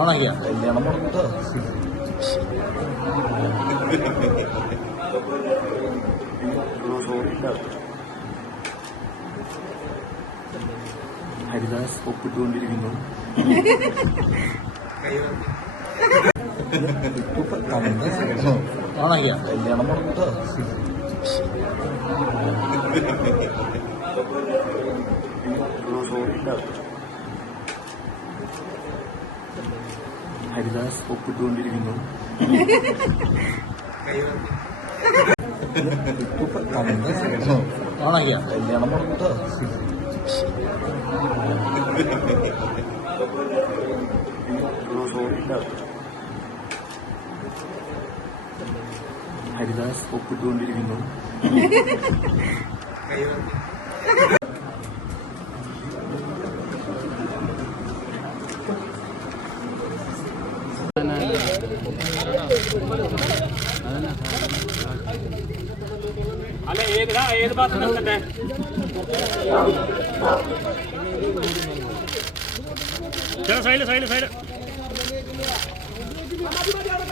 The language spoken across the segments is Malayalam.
ആണയ്യ കല്യാണം പറഞ്ഞിട്ടോ. ഹരിദാസ് ഒപ്പിട്ടുകൊണ്ടിരിക്കുന്നു. ആണയ്യ കല്യാണം പറഞ്ഞിട്ടോ. ഹരിദാസ് ഒപ്പിട്ടുകൊണ്ടിരിക്കുന്നു. ആണയ്യ കല്യാണം പറഞ്ഞിട്ടോ. ഹരിദാസ് ഒപ്പിട്ടുകൊണ്ടിരിക്കുന്നു. അല്ല ഏത് പാത്രം എടുക്കട്ടെ? സൈഡ് സൈഡ് സൈഡ്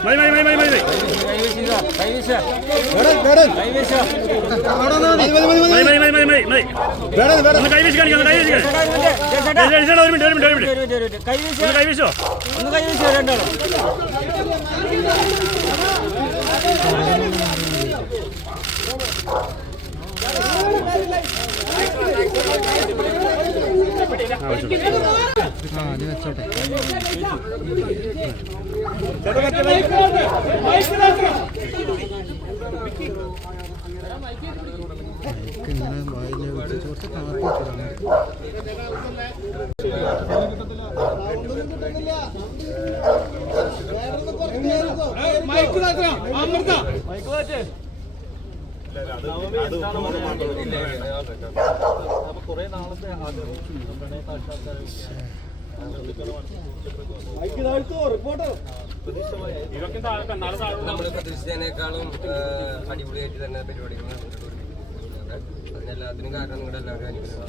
മതി മതി മതി മതി മതി കൈവീശ് കാണിക്കാം. കൈവീശോ ഒരു മിനിറ്റ് കൈവീശോ ഒന്ന് കൈവീശോ രണ്ടാളും. വെച്ചോട്ടെ. ഇങ്ങനെ വായിലെ വെച്ച് കുറച്ച് കാപ്പി കുറെ നാളത്തെ നമ്മൾ പ്രതീക്ഷിച്ചതിനേക്കാളും അടിപൊളിയായിട്ട് തന്നെ പരിപാടികൾ അതിനെല്ലാത്തിനും കാരണം നിങ്ങളുടെ എല്ലാവരും അനുഗ്രഹം.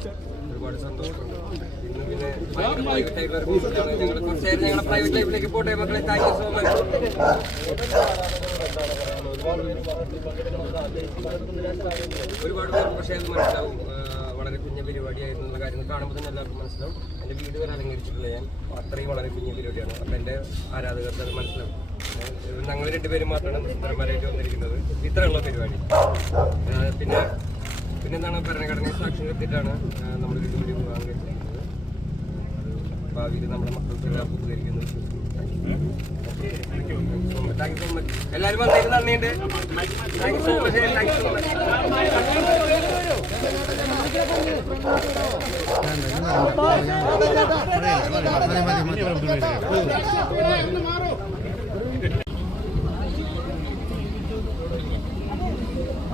ഒരുപാട് സന്തോഷമുണ്ട്. ഇന്ന് പിന്നെ പ്രൈവറ്റ് ആയിട്ടുള്ള ഒരു മീറ്റിംഗാണ്. ഞങ്ങൾ കുറച്ച് നേരം ഞങ്ങളുടെ പ്രൈവറ്റ് ലൈഫിലേക്ക് പോട്ടെ മക്കളെ. Thank you so much. ഒരുപാട് പേർക്ക് പക്ഷേ അത് മനസ്സിലാവും. വളരെ കുഞ്ഞ പരിപാടിയായിരുന്നു എന്നുള്ള കാര്യങ്ങൾ കാണുമ്പോൾ തന്നെ എല്ലാവർക്കും മനസ്സിലാവും. എൻ്റെ വീട് വരെ അലങ്കരിച്ചിട്ടുള്ള ഞാൻ അത്രയും വളരെ കുഞ്ഞ പരിപാടിയാണ്. അപ്പം എൻ്റെ ആരാധകർക്ക് അത് മനസ്സിലാവും. ഞങ്ങൾ രണ്ടുപേരും മാത്രമാണ് സുന്ദരന്മാരായിട്ട് വന്നിരിക്കുന്നത്. ഇത്രയുള്ള പരിപാടി. പിന്നെന്താണ് ഭരണഘടനയെ സാക്ഷ്യം കെട്ടിയിട്ടാണ് നമ്മൾ ഇതുവഴി വിവാഹം കഴിച്ചിരിക്കുന്നത്. ഭാവിയിൽ നമ്മുടെ മക്കൾക്ക് എല്ലാം പൂർത്തീകരിക്കുന്നത്. Thank you so much. എല്ലാവരും വന്നതിന് നന്ദിയുണ്ട്. Thank you so much. Thank you so much.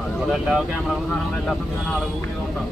അതുപോലെ എല്ലാ ക്യാമറകളും സാധനങ്ങളും എല്ലാ സംവിധാനം ആളുകൾ കൂടിയതുകൊണ്ടാണ്